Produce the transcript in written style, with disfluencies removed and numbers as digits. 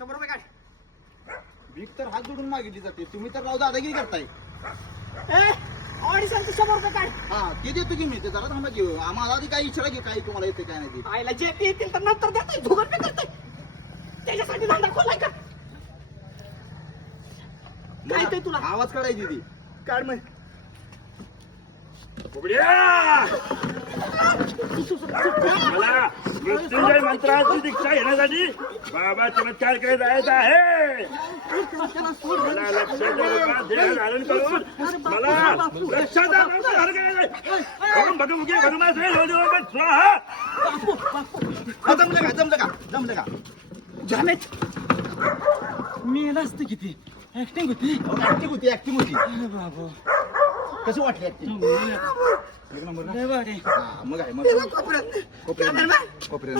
100 रुपये काढ. भीक तर हात जोडून मागितली जाते, तुम्ही तर राव दादागिरी करताय. ऑडिशनचे 100 रुपये काढ. हा ते देतो की मी, ते जरा थांबा घेऊ, आम्हाला आधी काय इच्छा की काय तुम्हाला येते काय नाही ते. आईला जे ते येतील तर नंतर देतोय, गुगल पे करतोय. त्याच्यासाठी धंदा खोलाय का काय ते तुला आवाज काढायची ती. काढ मग. मला मृत्युंजय मंत्राची दीक्षा घेण्यासाठी बाबा चमत्कार कडे जायचं आहे. मला लक्षाच्या रूपात देह धारण करून मला लक्षाचा धारण करायचं. भगमुखी भगमासे स्वाहा. जमलं का जामेच मी नसते किती ऍक्टिंग होती. ऍक्टिंग होती. बाबा कशी वाटली ऍक्टिंग? एक नंबर ना? लय भारी. हा, मग आहे मग कोपऱ्यात कोपऱ्यात. कोपऱ्यात